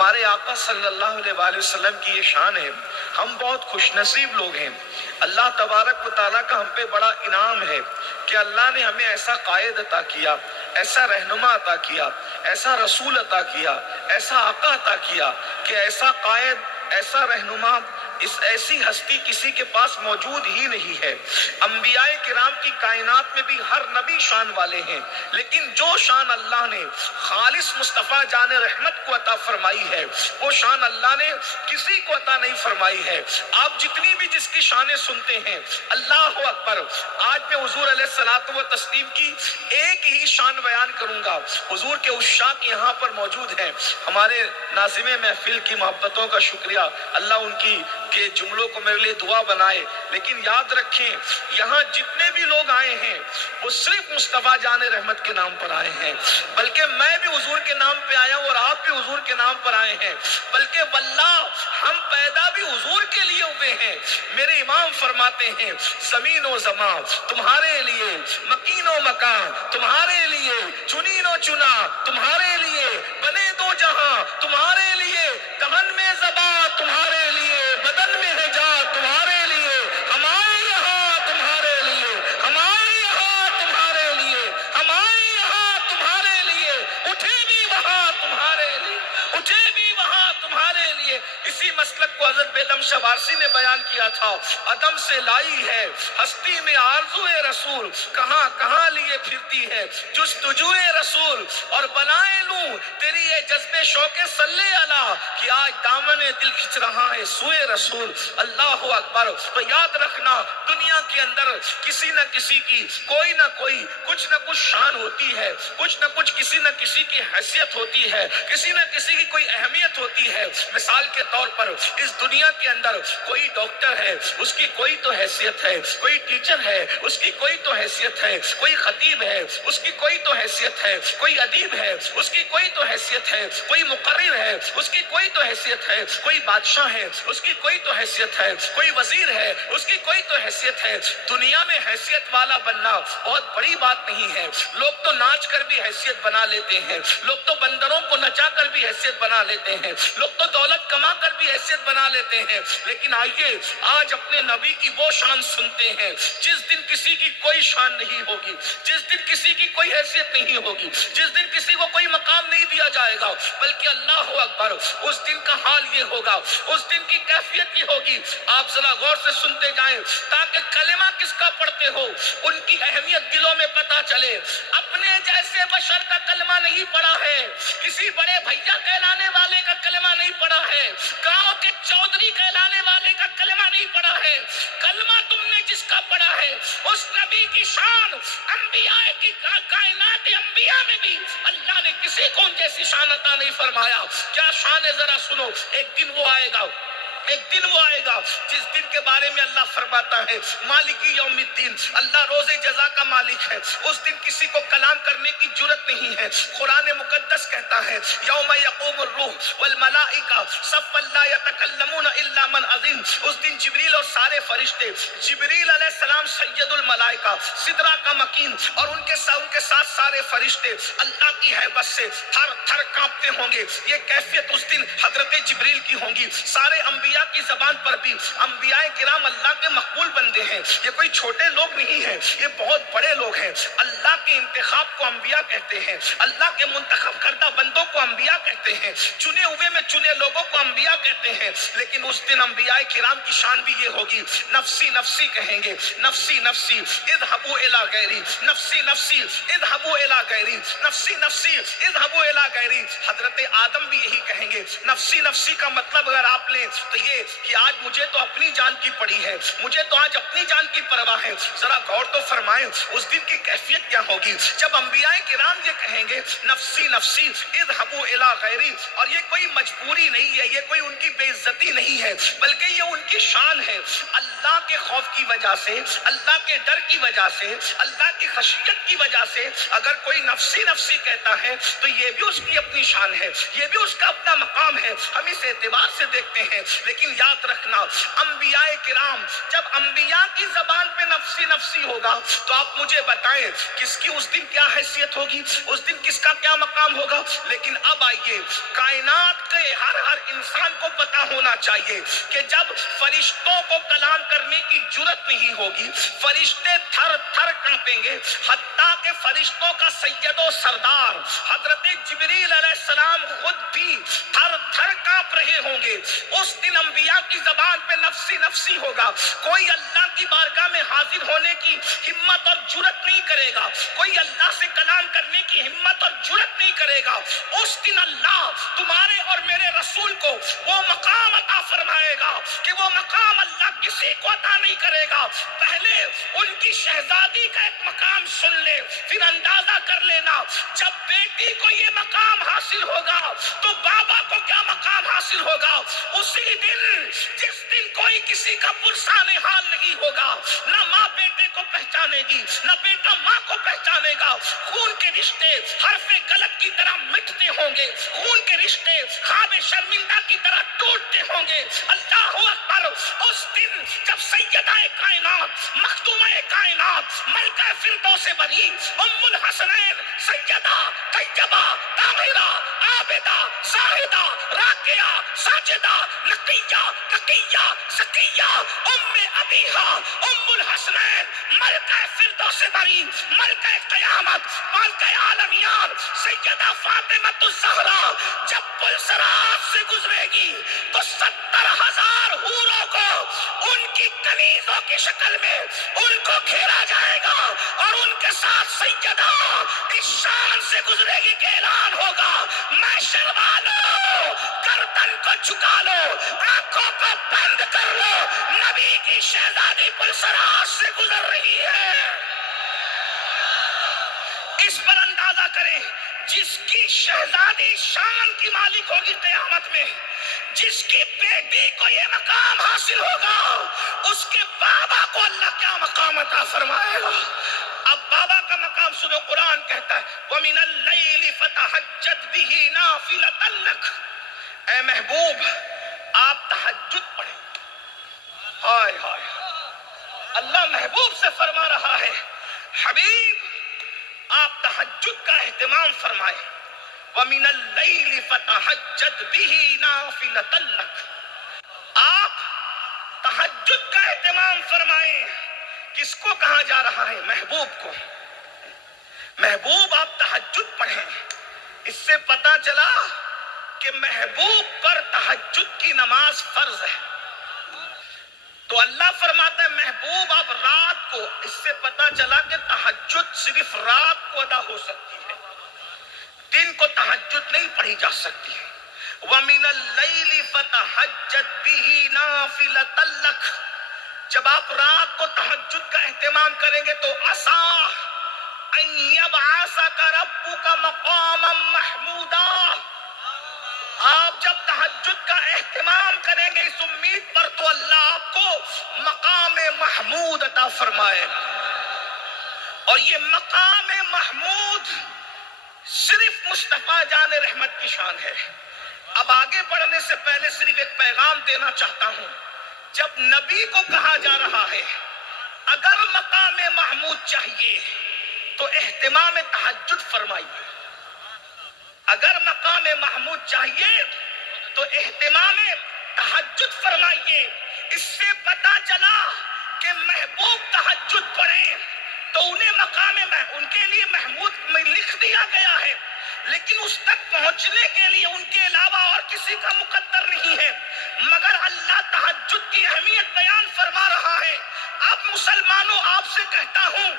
ہمارے آقا صلی اللہ علیہ وآلہ وسلم کی یہ شان ہے. ہم بہت خوش نصیب لوگ ہیں. اللہ تبارک و تعالیٰ کا ہم پہ بڑا انعام ہے کہ اللہ نے ہمیں ایسا قائد عطا کیا, ایسا رہنما عطا کیا, ایسا رسول عطا کیا, ایسا آقا عطا کیا کہ ایسا قائد, ایسا رہنما, ایسی ہستی کسی کے پاس موجود ہی نہیں ہے. انبیاء کرام کی کائنات میں بھی ہر نبی شان والے ہیں, لیکن جو شان اللہ نے خالص مصطفیٰ جان رحمت کو عطا فرمائی ہے وہ شان اللہ نے کسی کو عطا نہیں فرمائی ہے. آپ جتنی بھی جس کی شانیں سنتے ہیں, اللہ اکبر, آج میں حضور علیہ الصلوۃ و تسلیم کی ایک ہی شان بیان کروں گا. حضور کے عشاق یہاں پر موجود ہیں. ہمارے ناظم محفل کی محبتوں کا شکریہ, اللہ ان کی کے جملوں کو میرے لیے دعا بنائے. لیکن یاد رکھیں, یہاں جتنے بھی لوگ آئے ہیں وہ صرف مصطفیٰ جان رحمت کے نام پر آئے ہیں, بلکہ میں بھی حضور کے نام پہ آیا ہوں اور آپ بھی حضور کے نام پر آئے ہیں, بلکہ واللہ ہم پیدا بھی حضور کے لیے ہوئے ہیں. میرے امام فرماتے ہیں زمین و زمان تمہارے لیے, مکین و مکان تمہارے لیے, چنین و چنا تمہارے لیے, بنے دو جہاں تمہارے لیے, دہن میں زباں تمہارے لیے, بدن میں ہے جا تمہارے لیے, ہمارے یہاں تمہارے لیے, ہمارے یہاں تمہارے لیے, ہمارے یہاں تمہارے لیے, اٹھے بھی وہاں تمہارے لیے, اٹھے بھی وہاں تمہارے لیے. اسی مسلک کو حضرت بیدم شاہ وارسی نے بیان کیا تھا. عدم سے لائی ہے ہستی میں آرزوئے رسول, کہاں کہاں لیے پھرتی ہے جستجوئے رسول, اور بنائے لوں تیری یہ جذب شوق صلی اللہ کہ آج دامن دل کھچ رہا ہے سوئے رسول. اللہ اکبر. تو یاد رکھنا, دنیا کے اندر کسی نہ کسی کی کوئی نہ کوئی کچھ نہ کچھ شان ہوتی ہے, کچھ نہ کچھ کسی نہ کسی کی حیثیت ہوتی ہے, کسی نہ کسی کی کوئی اہمیت ہوتی ہے. مثال کے طور پر اس دنیا کے اندر کوئی ڈاکٹر ہے, اس کی کوئی تو حیثیت ہے, کوئی ٹیچر ہے, اس کی کوئی تو حیثیت ہے, کوئی خطیب ہے, اس کی کوئی تو حیثیت ہے, کوئی ادیب ہے, اس کی کوئی تو حیثیت ہے, کوئی مقرر ہے, اس کی کوئی تو حیثیت ہے, کوئی بادشاہ ہے, اس کی کوئی تو حیثیت ہے, کوئی وزیر ہے, اس کی کوئی تو حیثیت ہے. دنیا میں حیثیت والا بننا بہت بڑی بات نہیں ہے. لوگ تو ناچ کر بھی حیثیت بنا لیتے ہیں, لوگ تو بندروں کو نچا کر بھی حیثیت بنا لیتے ہیں, لوگ تو دولت کما کر بھی حیثیت بنا لیتے ہیں. لیکن آئیے آج اپنے نبی کی وہ شان سنتے ہیں جس دن کسی کی کوئی شان نہیں ہوگی, جس دن کسی کی کوئی حیثیت نہیں ہوگی, جس دن کسی کو کوئی مقام نہیں دیا جائے گا, بلکہ اللہ اکبر اس دن کا حال یہ ہوگا, اس دن کی کیفیت یہ ہوگی. آپ ذرا غور سے سنتے جائیں تاکہ کلمہ کس کا پڑھتے ہو ان کی اہمیت دلوں میں پتہ چلے. اپنے جیسے بشر کا کلمہ نہیں پڑھا ہے, کسی بڑے بھیا کہلانے والے کا کلمہ نہیں پڑھا ہے, گاؤں کے چودھری کہلانے والے کا کلمہ نہیں پڑھا ہے. کلمہ تم نے جس کا پڑھا ہے اس نبی کی شان انبیاء کی کائنات انبیاء میں بھی اللہ نے کسی کو ان جیسی شان عطا نہیں فرمایا. کیا شان ہے ذرا سنو. ایک دن وہ آئے گا, ایک دن وہ آئے گا جس دن کے بارے میں اللہ فرماتا ہے مالکی یوم الدین, اللہ روز جزا کا مالک ہے. اس دن کسی کو کلام کرنے کی جرت نہیں ہے. قرآن مقدس کہتا ہے یوم یقوم الروح والملائکہ صفا لا یتکلمون الا من اذن. اس دن جبریل اور سارے فرشتے, جبریل علیہ السلام سید الملائکہ, سدرہ کا مکین, اور ان کے ساتھ سارے فرشتے اللہ کی ہیبت سے تھر تھر کانپتے ہوں گے. یہ کیفیت اس دن حضرت جبریل کی ہوں گی. سارے انبیاء کی زبان پر بھی انبیاء کرام اللہ کے مقبول بندے ہیں. یہ کوئی چھوٹے لوگ نہیں ہیں, یہ بہت بڑے لوگ ہیں. اللہ کے انتخاب کو انبیاء کہتے ہیں, اللہ کے منتخب کردہ بندوں کو انبیاء کہتے ہیں, چنے ہوئے میں چنے لوگوں کو انبیاء کہتے ہیں. لیکن اس دن انبیاء کرام کی شان بھی یہ ہوگی, نفسی نفسی کہیں گے, نفسی نفسی اذهبوا الى غیری, نفسی نفسی اذهبوا الى غیری, نفسی نفسی اذهبوا الى غیری. حضرت آدم بھی یہی کہیں گے. نفسی نفسی کا مطلب اگر آپ لیں تو یہ کہ آج مجھے تو اپنی جان کی پڑی ہے, مجھے تو آج اپنی جان کی پرواہ ہے. ذرا غور تو فرمائیں اس دن کی کیفیت کیا ہوگی جب انبیاء کرام یہ کہیں گے نفسی نفسی اذهبوا الى غیری. اور یہ کوئی مجبوری نہیں ہے, یہ کوئی ان کی بے عزتی نہیں ہے, بلکہ یہ ان کی شان ہے. اللہ کے خوف کی وجہ سے, اللہ کے ڈر کی وجہ سے, اللہ کی خشیت کی وجہ سے اگر کوئی نفسی نفسی کہتا ہے تو یہ بھی اس کی اپنی شان ہے, یہ بھی اس کا اپنا مقام ہے. ہم اس اعتبار سے دیکھتے ہیں. لیکن یاد رکھنا انبیاء کرام, جب انبیاء کی زبان پہ نفسی نفسی ہوگا تو آپ مجھے بتائیں کس کی اس دن کیا حیثیت ہوگی, اس دن کس کا کیا مقام ہوگا. لیکن اب آئیے کائنات کائنات کے ہر انسان کو پتا ہونا چاہیے کہ جب فرشتوں کو کلام کرنے کی جرت نہیں ہوگی، فرشتے تھر تھر کانپیں گے، حتیٰ کہ فرشتوں کا سید و سردار حضرت جبریل علیہ السلام خود بھی تھر تھر کانپ رہے ہوں گے۔ اس دن انبیاء کی زبان پہ نفسی نفسی ہوگا، کوئی اللہ کی بارگاہ میں حاضر ہونے کی ہمت اور جرت نہیں کرے گا، کوئی اللہ سے کلام کرنے کی ہمت اور جرت نہیں کرے گا۔ اس دن اللہ تمہارے اور میرے رسول کو وہ مقام عطا فرمائے گا کہ وہ مقام اللہ کسی کو عطا نہیں کرے گا۔ پہلے ان کی شہزادی کا ایک مقام سن لے، پھر اندازہ کر لینا جب بیٹی کو یہ مقام حاصل ہوگا تو بابا کو کیا مقام حاصل ہوگا۔ اسی دن جس دن کوئی کسی کا پرسان حال نہیں ہوگا، نہ ماں بیٹے کو پہچانے گی، نہ بیٹا ماں کو پہچانے گا، خون کے رشتے حرف غلط کی طرح مٹتے ہوں گے، خون کے رشتے خواب شرمندہ کی طرح ٹوٹتے ہوں گے۔ اللہ اکبر! اس دن جب سیدہ کائنات، مخدومہ کائنات، ملکہ فردوس بری، ام الحسنین، سیدہ طیبہ طاہرہ عابدہ زاہدہ راکعہ ساجدہ نقیہ تقیہ زکیہ ام ابیہا ام الحسنین، ملکہ فردوس بری، ملکہ قیامت، ملکہ عالمیان، سیدہ فاطمہ الزہرا جب پل صراط سے گزرے گی تو 70,000 حوروں کو ان کی کنیزوں کی شکل میں ان کو گھیرا جائے گا اور ان کے ساتھ سیدہ اس شان سے گزرے گی کہ اعلان ہوگا، محشر والو گردن کو جھکا لو، آنکھوں کو بند کر لو، نبی کی شہزادی پل صراط سے گزر رہی ہے۔ اس پر اندازہ کریں، جس کی شہزادی شان کی مالک ہوگی قیامت میں، جس کی بیٹی کو یہ مقام حاصل ہوگا، اس کے بابا کو اللہ کیا مقام عطا فرمائے گا۔ اب بابا کا مقام سنو، قرآن کہتا ہے وَمِنَ اللَّيْلِ فَتَهَجَّدْ بِهِ نَافِلَةً لَكَ۔ اے محبوب، آپ تہجد پڑھیں۔ ہائے ہائے، اللہ محبوب سے فرما رہا ہے حبیب آپ تہجد کا اہتمام فرمائیں۔ وَمِنَ اللَّيْلِ فَتَهَجَّدْ بِهِ نَافِلَةً لَكَ، آپ تہجد کا اہتمام فرمائیں۔ کس کو کہا جا رہا ہے؟ محبوب کو۔ محبوب آپ تہجد پڑھیں۔ اس سے پتا چلا کہ محبوب پر تہجد کی نماز فرض ہے۔ تو اللہ فرماتا ہے محبوب آپ رات کو، اس سے پتا چلا کہ تہجد صرف رات کو ادا ہو سکتی ہے، دن کو تہجد نہیں پڑھی جا سکتی۔ وَمِنَ اللَّيْلِ فَتَهَجَّدْ بِهِ نَافِلَةً لَكَ، جب آپ رات کو تہجد کا اہتمام کریں گے تو عَسَىٰ أَن يَبْعَثَكَ رَبُّكَ مَقَامًا مَحْمُودًا، آپ جب تہجد کا اہتمام کریں گے اس امید پر تو اللہ آپ کو مقام محمود عطا فرمائے گا۔ اور یہ مقام محمود صرف مصطفیٰ جان رحمت کی شان ہے۔ اب آگے بڑھنے سے پہلے صرف ایک پیغام دینا چاہتا ہوں، جب نبی کو کہا جا رہا ہے اگر مقام محمود چاہیے تو اہتمام تہجد فرمائیے، اگر مقام محمود چاہیے تو اہتمام تہجد فرمائیے۔ اس سے پتا چلا کہ محبوب تہجد پڑھیں تو انہیں مقام ان کے لیے محمود میں لکھ دیا گیا ہے، لیکن اس تک پہنچنے کے لیے ان کے علاوہ اور کسی کا مقدر نہیں ہے۔ مگر اللہ تہجد کی اہمیت بیان فرما رہا ہے۔ اب مسلمانوں آپ سے کہتا ہوں،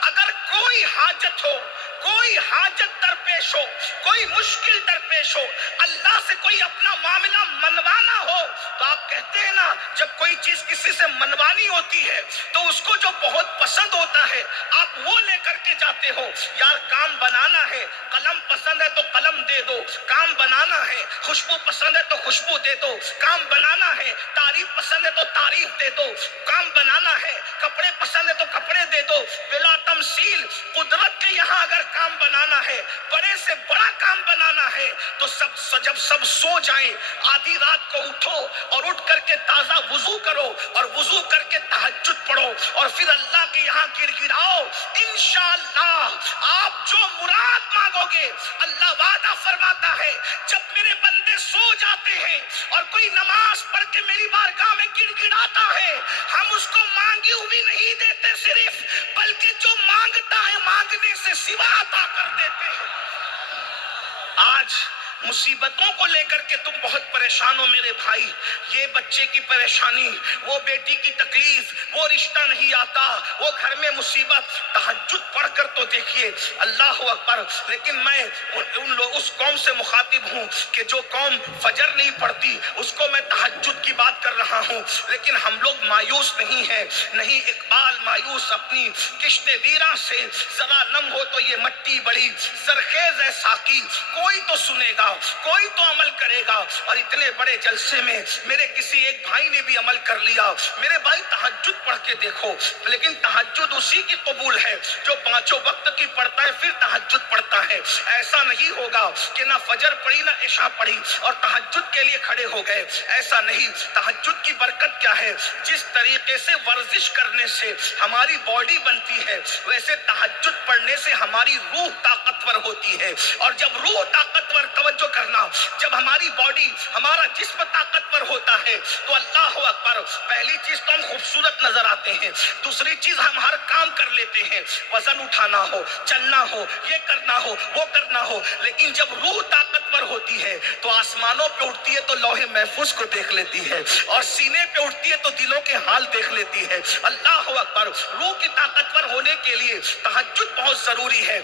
اگر کوئی حاجت ہو، کوئی حاجت درپیش ہو، کوئی مشکل درپیش ہو، اللہ سے کوئی اپنا معاملہ منوانا ہو، تو آپ کہتے ہیں نا جب کوئی چیز کسی سے منوانی ہوتی ہے تو اس کو جو بہت پسند ہوتا ہے آپ وہ لے کر کے جاتے ہو۔ یار کام بنانا ہے، قلم پسند ہے تو قلم دے دو، کام بنانا ہے، خوشبو پسند ہے تو خوشبو دے دو، کام بنانا ہے، تعریف پسند ہے تو تعریف دے دو، کام بنانا ہے، کپڑے پسند ہے تو کپڑے دے دو۔ بلا تمثیل قدرت کے یہاں اگر کام کام بنانا ہے، بڑے سے بڑا کام بنانا ہے تو جب سب سو جائیں آدھی رات کو اٹھو اور اٹھ کر کے تازہ وضو کرو اور وضو کر کے تہجد پڑھو اور پھر اللہ کے یہاں گر گراؤ۔ انشاءاللہ آپ جو مراد مانگو گے اللہ وعدہ فرماتا ہے جب میرے بندے سو جاتے ہیں اور کوئی نماز پڑھ کے میری بارگاہ میں گر گراتا ہے، ہم اس کو مانگی ہوئی نہیں دیتے صرف، بلکہ جو مانگتا ہے مانگنے سے سوا عطا کر دیتے ہیں۔ آج مصیبتوں کو لے کر کے تم بہت پریشان ہو میرے بھائی، یہ بچے کی پریشانی، وہ بیٹی کی تکلیف، وہ رشتہ نہیں آتا، وہ گھر میں مصیبت، تہجد پڑھ کر تو دیکھیے، اللہ اکبر۔ لیکن میں اس قوم سے مخاطب ہوں کہ جو قوم فجر نہیں پڑھتی، اس کو میں تہجد کی بات کر رہا ہوں، لیکن ہم لوگ مایوس نہیں ہیں، نہیں اقبال مایوس اپنی کشت ویراں سے، ذرا نم ہو تو یہ مٹی بڑی زرخیز ہے ساقی، کوئی تو سنے گا، کوئی تو عمل کرے گا۔ اور اتنے بڑے جلسے میں میرے کسی ایک بھائی نے بھی عمل کر لیا۔ میرے بھائی تہجد پڑھ کے دیکھو، لیکن تہجد اسی کی قبول ہے جو پانچوں وقت کی پڑھتا ہے پھر تہجد پڑھتا ہے۔ ایسا نہیں ہوگا کہ نہ فجر پڑھی نہ عشاء پڑھی اور تہجد کے لیے کھڑے ہو گئے، ایسا نہیں۔ تہجد کی برکت کیا ہے؟ جس طریقے سے ورزش کرنے سے ہماری باڈی بنتی ہے، ویسے تہجد پڑھنے سے ہماری روح طاقتور ہوتی ہے، اور جب روح طاقتور، توجہ کرنا، جب ہماری باڈی، ہمارا جسم طاقتور ہوتا ہے تو اللہ اکبر، پہلی چیز تو ہم خوبصورت نظر آتے ہیں، دوسری چیز ہم ہر کام کر لیتے ہیں، وزن اٹھانا ہو، چلنا ہو، یہ کرنا ہو، وہ کرنا ہو۔ لیکن جب روح طاقتور ہوتی ہے تو آسمانوں پہ اٹھتی ہے تو لوح محفوظ کو دیکھ لیتی ہے، اور سینے پہ اٹھتی ہے تو دلوں کے حال دیکھ لیتی ہے۔ اللہ اکبر، روح کی طاقتور ہونے کے لیے تہجد بہت ضروری ہے۔